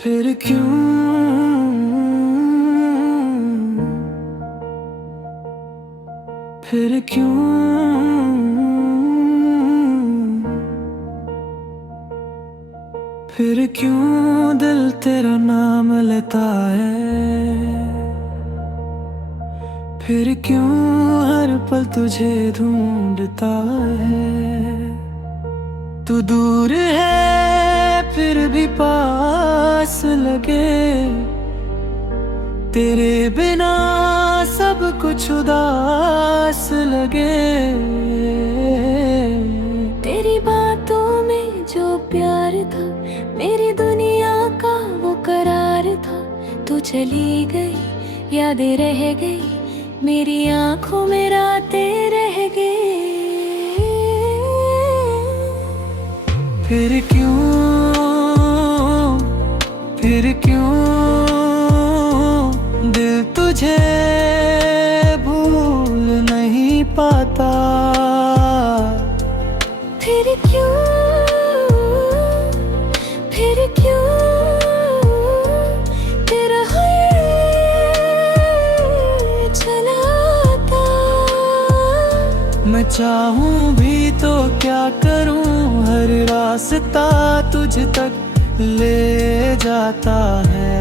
फिर क्यों फिर क्यों फिर क्यों दिल तेरा नाम लेता है। फिर क्यों हर पल तुझे ढूंढता है। तू दूर है फिर भी पास लगे। तेरे बिना सब कुछ उदास लगे। तेरी बातों में जो प्यार था, मेरी दुनिया का वो करार था। तू चली गई, यादें रह गई, मेरी आंखों में रातें रह गई। फिर क्यों दिल तुझे भूल नहीं पाता। फिर क्यों तेरा चलाता। मैं चाहूं भी तो क्या करूं, हर रास्ता तुझ तक ले जाता है।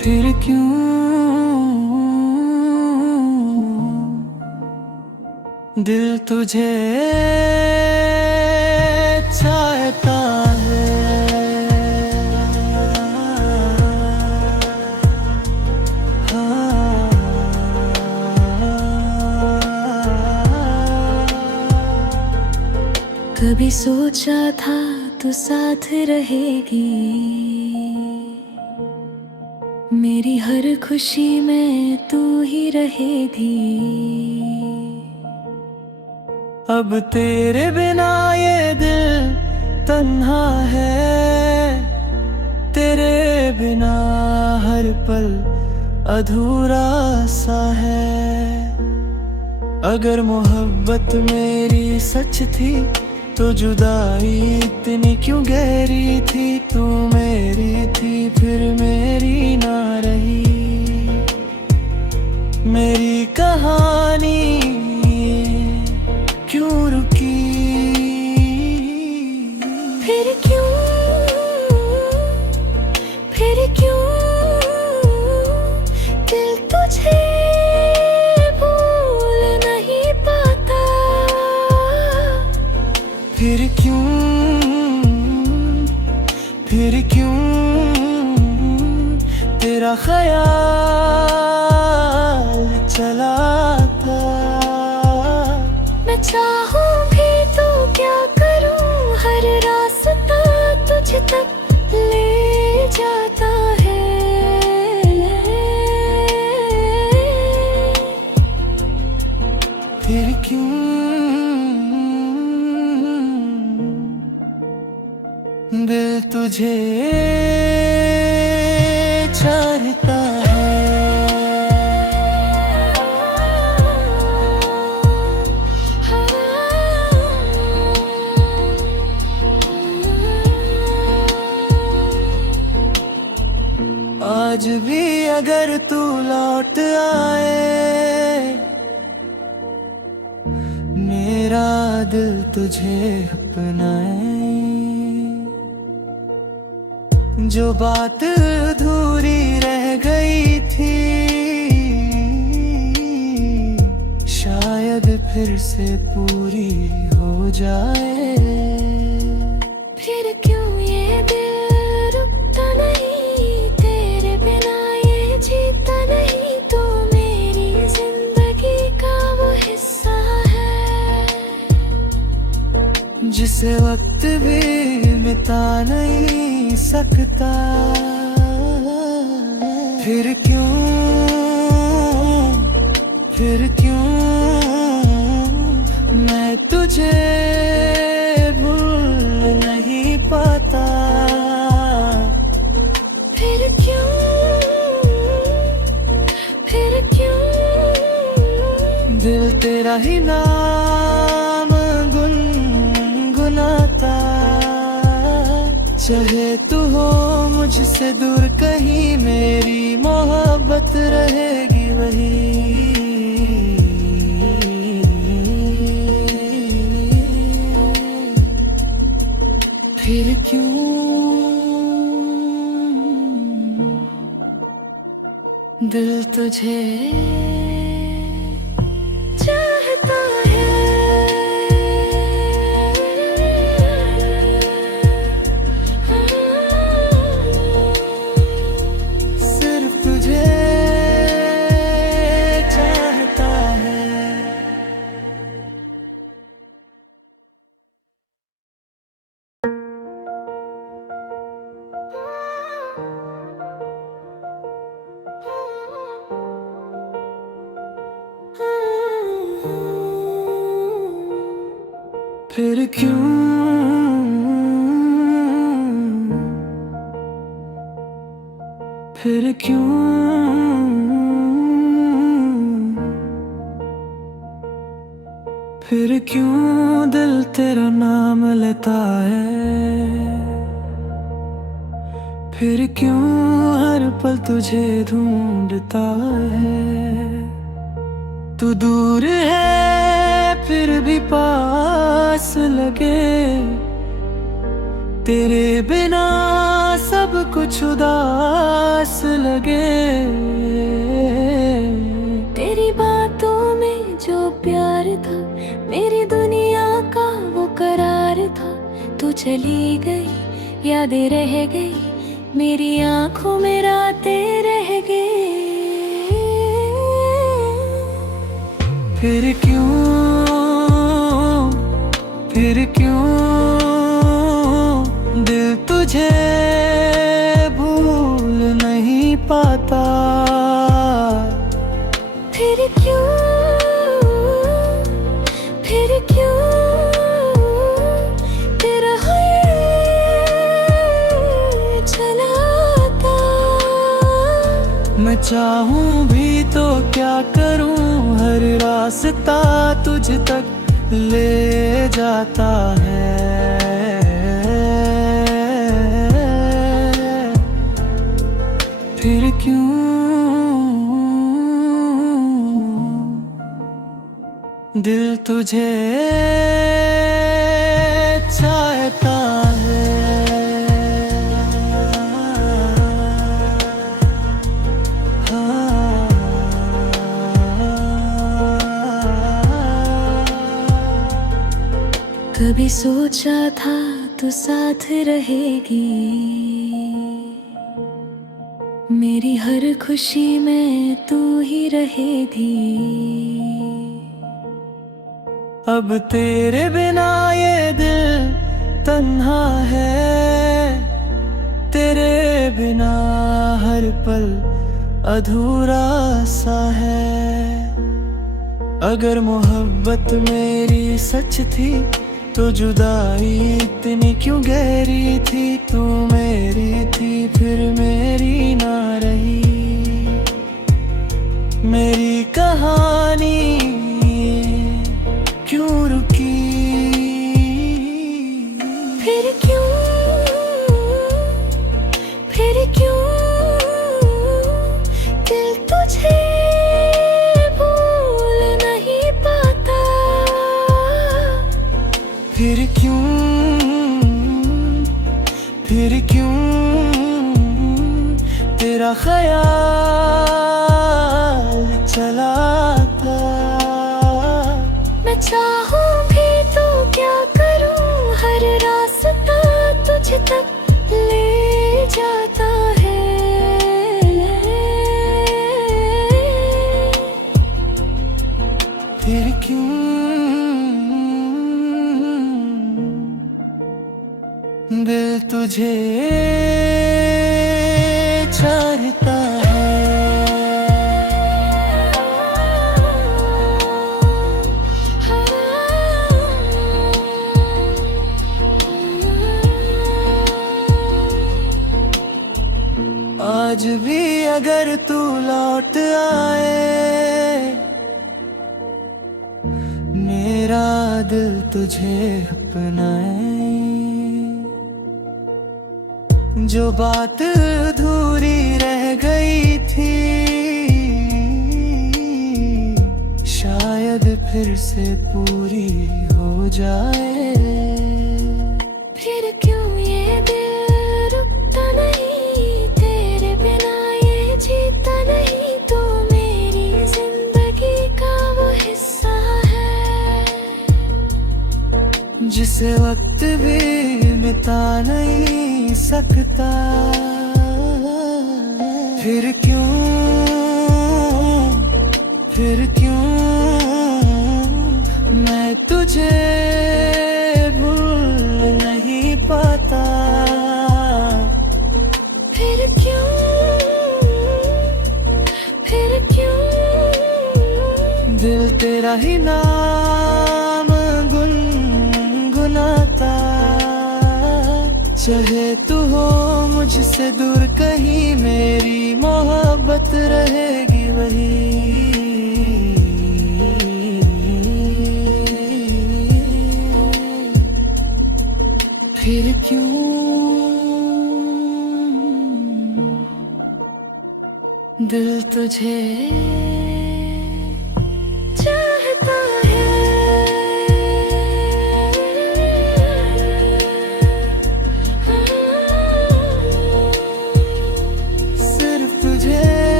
फिर क्यों दिल तुझे चाहता है। कभी सोचा था तू साथ रहेगी, मेरी हर खुशी में तू ही रहेगी। अब तेरे बिना ये दिल तन्हा है। तेरे बिना हर पल अधूरा सा है। अगर मोहब्बत मेरी सच थी तो जुदाई इतनी क्यों गहरी थी। तू मेरी थी फिर मेरी ना रही। मेरी कहानी क्यों रुकी। फिर क्यों दिल तुझे भूल नहीं पाता। फिर क्यों तेरा ख्याल चलाता। मैं चाहूं भी तो क्या करूं, हर रास्ता तुझ तक ले जाता है। फिर क्यों दिल तुझे चाहता है। आज भी अगर तू लौट आए, मेरा दिल तुझे अपनाए। जो बात अधूरी रह गई थी, शायद फिर से पूरी हो जाए। फिर क्यों ये दिल रुकता नहीं, तेरे बिना ये जीता नहीं। तू मेरी जिंदगी का वो हिस्सा है, जिसे वक्त भी मिटा नहीं सकता। फिर क्यों मैं तुझे भूल नहीं पाता। फिर क्यों दिल तेरा ही नाम गुनगुनाता चाहे तू हो मुझसे दूर कहीं, मेरी मोहब्बत रहेगी वही। फिर क्यों दिल तुझे चाहता है। सिर्फ तुझे चाहता है। फिर क्यों फिर क्यों फिर क्यों दिल तेरा नाम लेता है। फिर क्यों हर पल तुझे ढूंढता है। तू दूर है फिर भी पास लगे, तेरे बिना सब कुछ उदास लगे। तेरी बातों में जो प्यार था, मेरी दुनिया का वो करार था। तू चली गई, यादें रह गई, मेरी आंखों में रातें रह गई। फिर क्यों दिल तुझे भूल नहीं पाता। फिर क्यों तेरा चलाता। मैं चाहूं भी तो क्या करूं, हर रास्ता तुझ तक ले जाता है। फिर क्यों दिल तुझे चाहता है। कभी सोचा था तू साथ रहेगी, मेरी हर खुशी में तू ही रहेगी। अब तेरे बिना ये दिल तन्हा है, तेरे बिना हर पल अधूरा सा है। अगर मोहब्बत मेरी सच थी तो जुदाई इतनी क्यों गहरी थी। तू मेरी थी फिर मेरी ना रही, मेरी कहानी क्यों रुकी। फिर क्यों दिल तुझे भूल नहीं पाता। फिर क्यों तेरा ख्याल चलाता। मैं चाहूं भी तो क्या करूं, हर रास्ता तुझ तक ले जाता है। फिर क्यों दिल तुझे चाहता है। आज भी अगर तू लौट आए, मेरा दिल तुझे अपनाए। जो बात अधूरी रह गई थी, शायद फिर से पूरी हो जाए। फिर क्यों ये दिल रुकता नहीं, तेरे बिना ये जीता नहीं। तू मेरी जिंदगी का वो हिस्सा है, जिसे वक्त भी मिटा नहीं सकता। फिर क्यों मैं तुझे भूल नहीं पाता। फिर क्यों दिल तेरा ही नाम गुनगुनाता। चाहे तू हो मुझसे दूर कहीं, मेरी मोहब्बत रहेगी वही। फिर क्यों दिल तुझे चाहता है। सिर्फ तुझे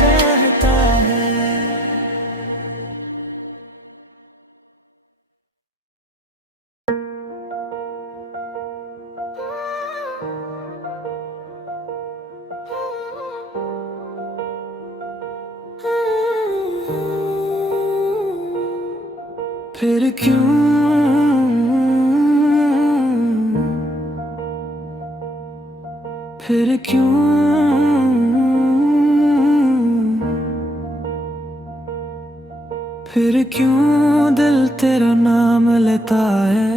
चाहता है। फिर क्यों दिल तेरा नाम लेता है।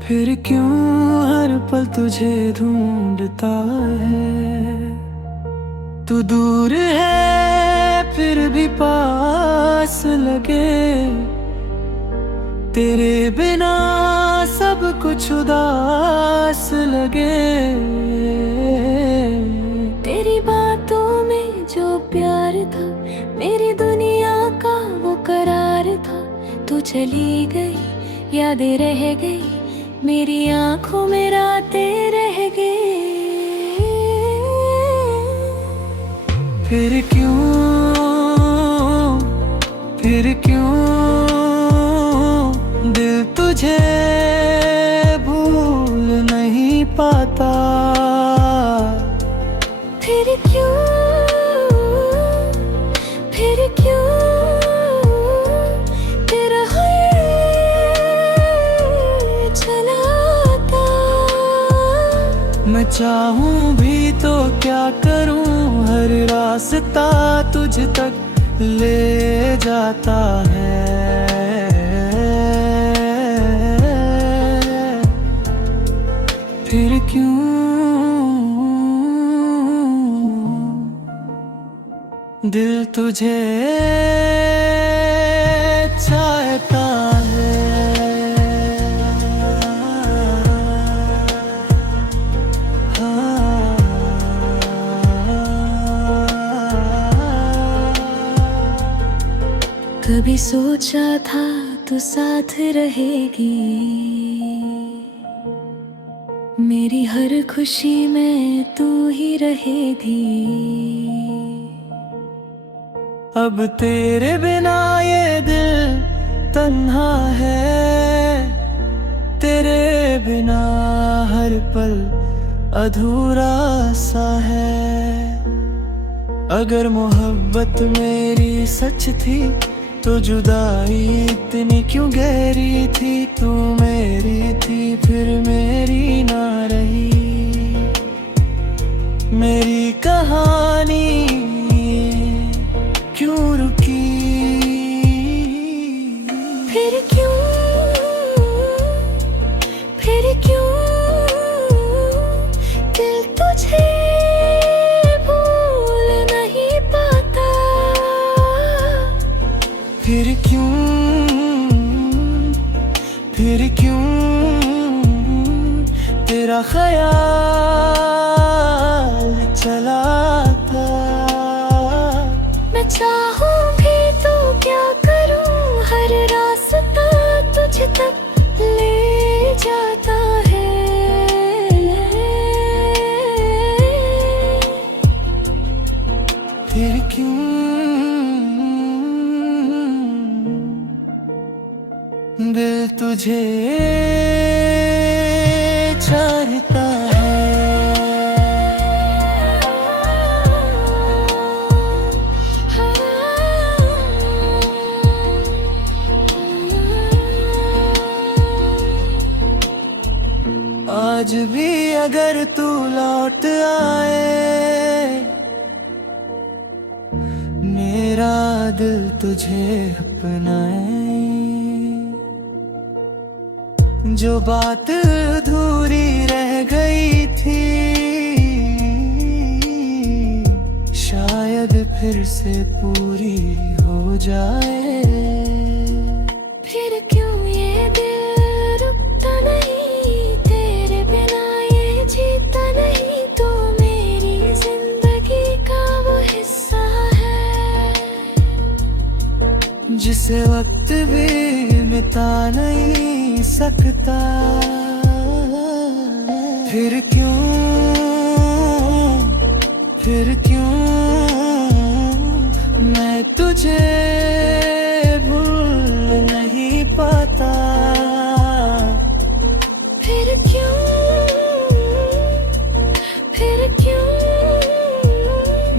फिर क्यों हर पल तुझे ढूंढता है। तू दूर है फिर भी पास लगे, तेरे बिना सब कुछ उदास लगे। तेरी बातों में जो प्यार था, मेरी दुनिया का वो करार था। तू चली गई, यादें रह गई, मेरी आंखों में रातें रह गई। फिर क्यों दिल तुझे भूल नहीं पाता। फिर क्यों तेरा चलाता। मैं चाहूं भी तो क्या करूं, हर रास्ता तुझ तक ले जाता है। फिर क्यों दिल तुझे चाहता है। कभी सोचा था तू साथ रहेगी, मेरी हर खुशी में तू ही रहेगी। अब तेरे बिना ये दिल तन्हा है, तेरे बिना हर पल अधूरा सा है। अगर मोहब्बत मेरी सच थी तो जुदाई इतनी क्यों गहरी थी। तू मेरी थी फिर मेरी ना रही, मेरी कहानी क्यों रुकी। फिर क्यों दिल तुझे भूल नहीं पाता। फिर क्यों तेरा ख्याल चलाता। मैं चाहूं भी तो क्या करूं, हर रास्ता तुझ तक ले जाता है। फिर क्यों दिल तुझे चाहता है। आज भी अगर तू लौट आए, मेरा दिल तुझे अपनाए। जो बात अधूरी रह गई थी, शायद फिर से पूरी हो जाए। फिर क्यों ये दिल रुकता नहीं, तेरे बिना ये जीता नहीं। तू मेरी जिंदगी का वो हिस्सा है, जिसे वक्त भी मिटा नहीं सकता। फिर क्यों मैं तुझे भूल नहीं पाता। फिर क्यों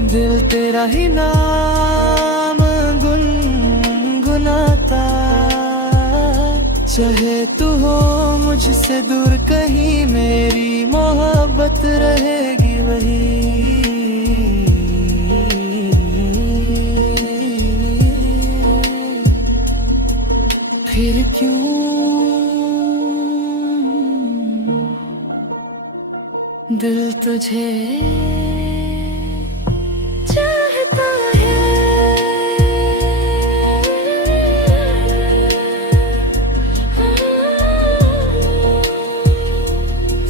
दिल तेरा ही नाम गुनगुनाता। चाहे तू हो मुझसे दूर कहीं, मेरी मोहब्बत रहेगी वही। फिर क्यों दिल तुझे चाहता है।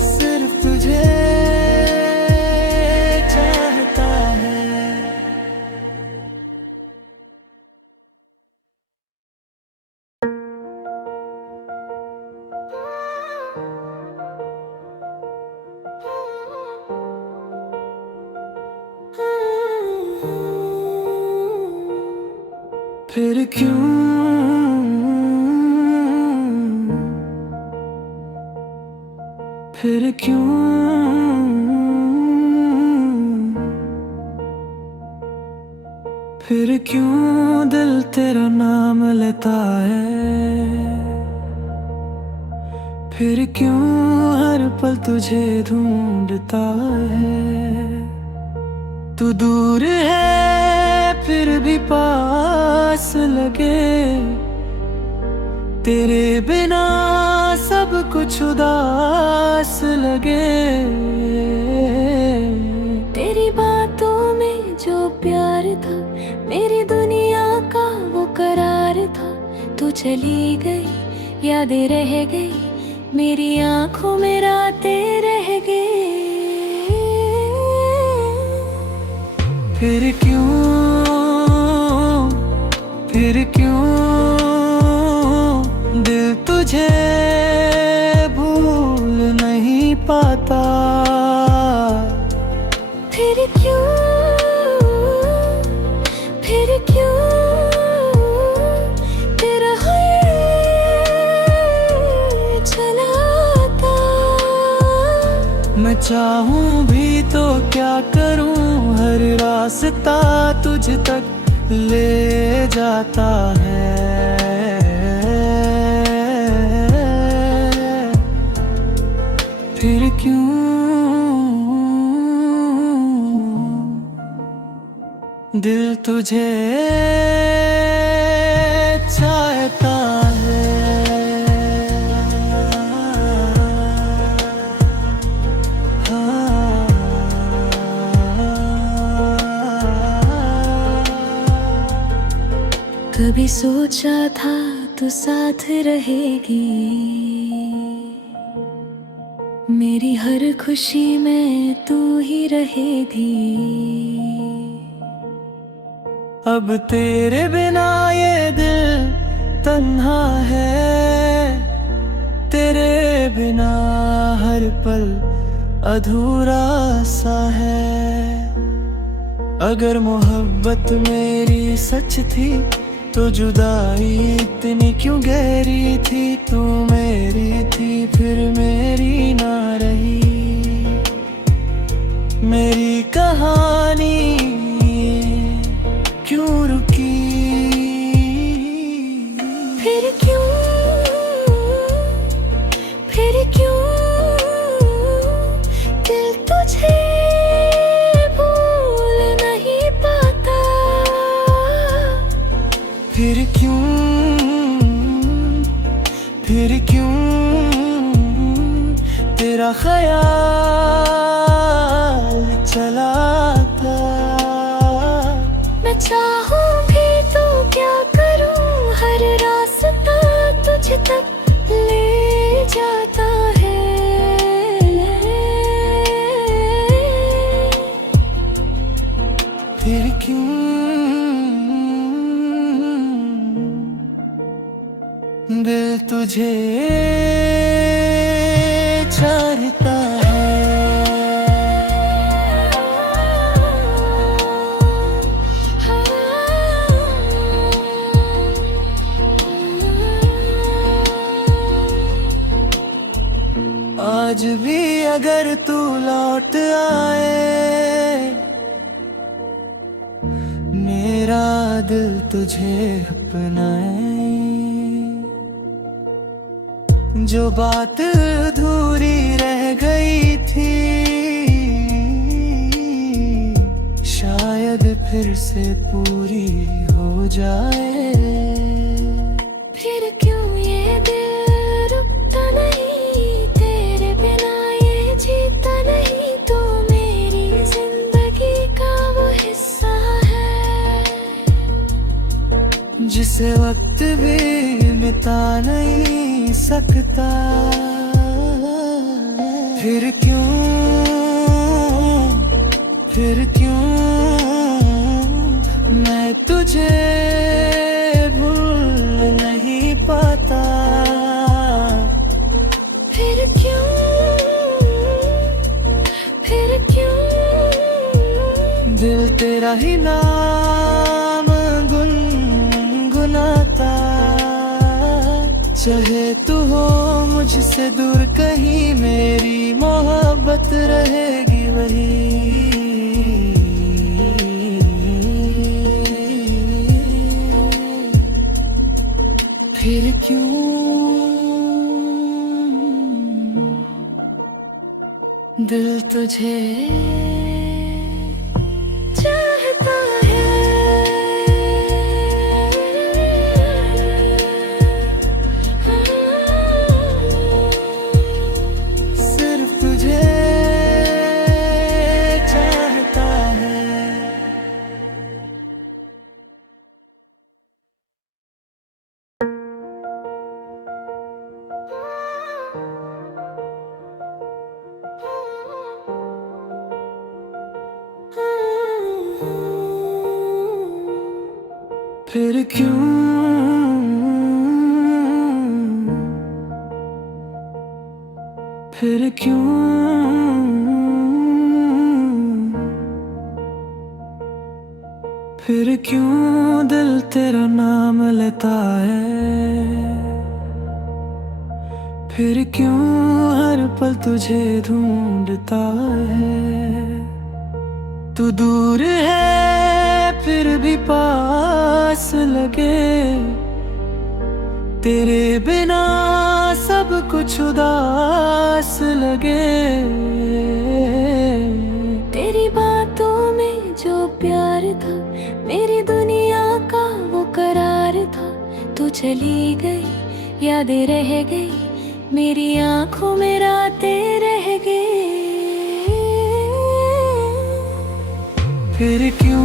सिर्फ तुझे चाहता है। फिर क्यों फिर क्यों दिल तेरा नाम लेता है। फिर क्यों हर पल तुझे ढूंढता है। तू दूर है फिर भी पास लगे, तेरे बिना सब कुछ उदास लगे। तेरी बातों में जो प्यार था, मेरी दुनिया का वो करार था। तू चली गई, यादें रह गई, मेरी आंखों में रातें रह गई। फिर क्यों दिल तुझे भूल नहीं पाता। फिर क्यों तेरा ख्याल चलाता। मैं चाहूं भी तो क्या करूं, हर रास्ता तुझ तक ले जाता है। फिर क्यों दिल तुझे चाहता है। कभी सोचा था तू साथ रहेगी, मेरी हर खुशी में तू ही रहेगी। अब तेरे बिना ये दिल तन्हा है, तेरे बिना हर पल अधूरा सा है। अगर मोहब्बत मेरी सच थी तो जुदाई इतनी क्यों गहरी थी। तू मेरी थी फिर मेरी ना रही। मेरी कहानी क्यों रुकी। फिर क्यों दिल तुझे भूल नहीं पाता। फिर क्यों तेरा ख्याल चलाता। मैं चाहूं भी तो क्या करूं, हर रास्ता तुझ तक ले जाता है। फिर क्यों दिल तुझे चाहता है। आज भी अगर तू लौट आए, मेरा दिल तुझे अपनाए। जो बात अधूरी रह गई थी, शायद फिर से पूरी हो जाए। फिर क्यों ये दिल रुकता नहीं, तेरे बिना ये जीता नहीं। तू मेरी जिंदगी का वो हिस्सा है, जिसे वक्त भी मिटा नहीं सकता। फिर क्यों मैं तुझे भूल नहीं पाता। फिर क्यों दिल तेरा ही नाम गुनगुनाता। चाहे तू हो मुझसे दूर कहीं, मेरी मोहब्बत रहेगी वही। फिर क्यों दिल तुझे चाहता है। सिर्फ तुझे चाहता है। फिर क्यों दिल तेरा नाम लेता है। फिर क्यों हर पल तुझे ढूंढता है। तू दूर है फिर भी पास लगे, तेरे बिना सब कुछ उदास लगे। तेरी बातों में जो प्यार था, मेरी दुनिया का वो करार था। तू चली गई, यादें रह गई, मेरी आंखों में रातें रह गई। फिर क्यों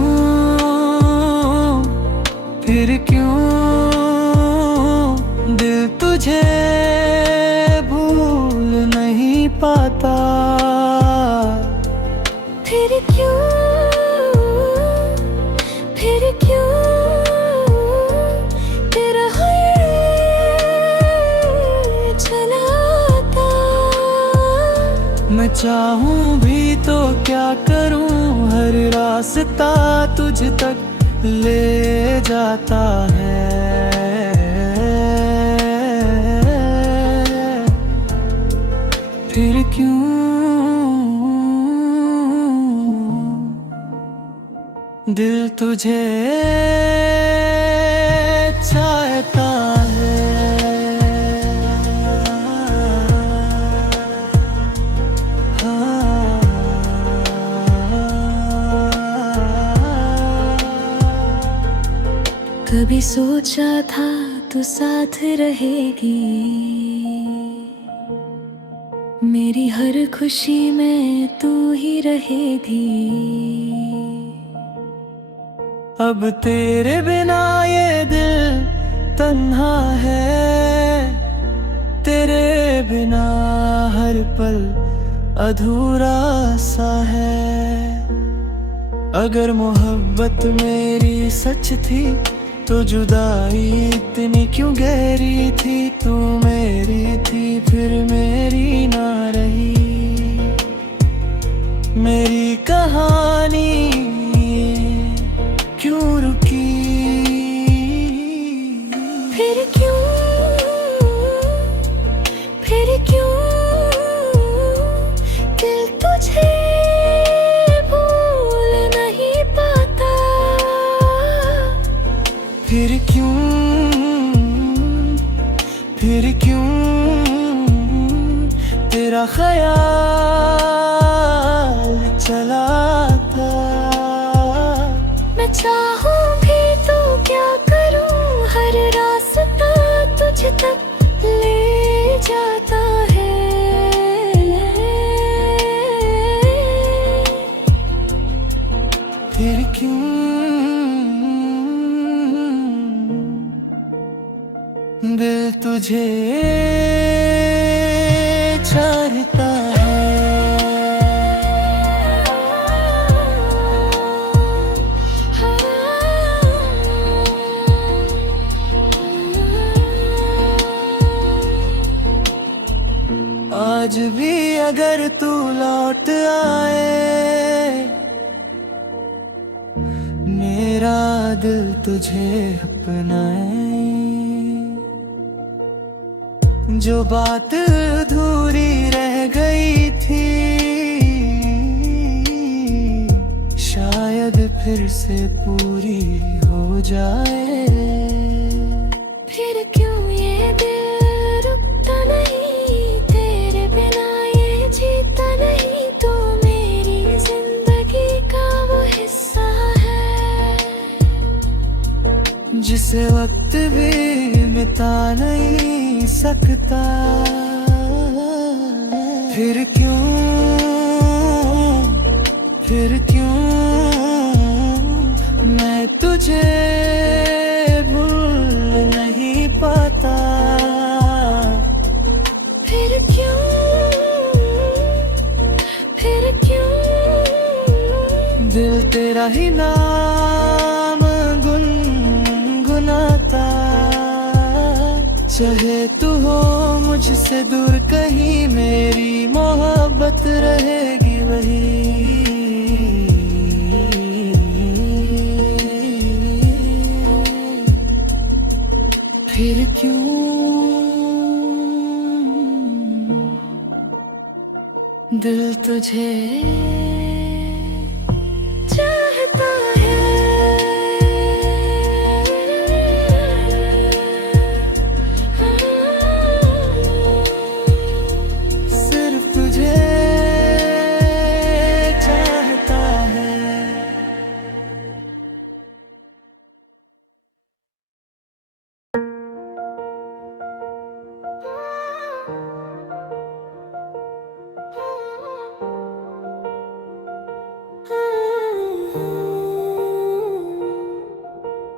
दिल तुझे भूल नहीं पाता। मैं चाहूं भी तो क्या करूं, हर रास्ता तुझ तक ले जाता है। फिर क्यों दिल तुझे चाहता है। कभी सोचा था तू साथ रहेगी, मेरी हर खुशी में तू ही रहेगी। अब तेरे बिना ये दिल तन्हा है, तेरे बिना हर पल अधूरा सा है। अगर मोहब्बत मेरी सच थी तो जुदाई इतनी क्यों गहरी थी। तू मेरी थी फिर मेरी ना रही, मेरी कहानी क्यों रुकी। फिर क्यों दिल तुझे भूल नहीं पाता। फिर क्यों तेरा ख्याल चलाता। मैं चाहूं भी तो क्या करूं, हर रास्ता तुझ तक ले जाता है। फिर क्यों दिल तुझे चाहता है। आज भी अगर तू लौट आए, मेरा दिल तुझे अपनाए। जो बात अधूरी रह गई थी, शायद फिर से पूरी हो जाए। फिर क्यों ये दिल रुकता नहीं, तेरे बिना ये जीता नहीं। तू मेरी जिंदगी का वो हिस्सा है, जिसे वक्त भी मिटा नहीं सकता। फिर क्यों मैं तुझे भूल नहीं पाता। फिर क्यों दिल तेरा ही नाम गुनगुनाता। चाहे तू हो मुझसे दूर कहीं, मेरी मोहब्बत रहेगी वही। फिर क्यों दिल तुझे चाहता है। सिर्फ तुझे चाहता है।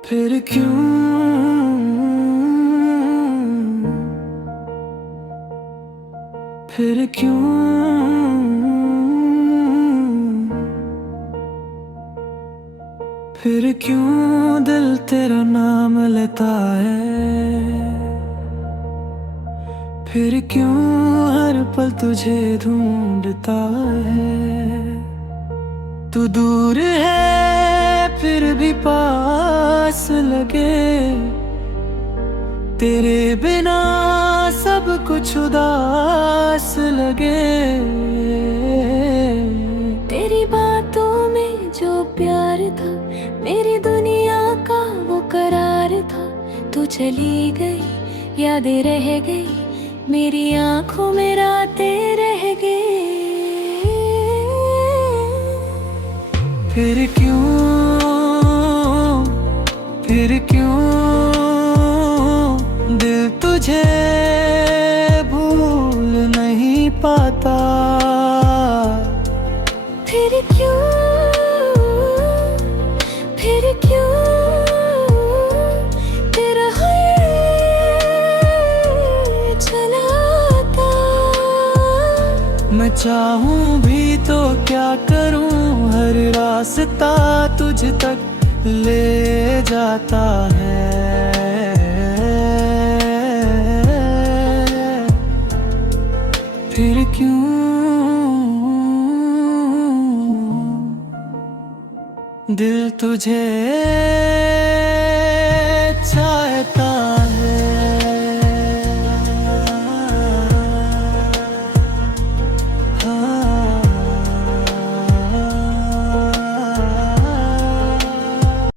फिर क्यों फिर क्यों दिल तेरा नाम लेता है। फिर क्यों हर पल तुझे ढूंढता है। तू दूर है फिर भी पास लगे, तेरे बिना सब कुछ उदास लगे। तेरी बातों में जो प्यार था, मेरी दुनिया का वो करार था। तू चली गई, यादें रह गई, मेरी आंखों में रातें रह गई। फिर क्यों दिल तुझे भूल नहीं पाता। फिर क्यों तेरा चलाता। मैं चाहूं भी तो क्या करूं, हर रास्ता तुझ तक ले जाता है। फिर क्यों दिल तुझे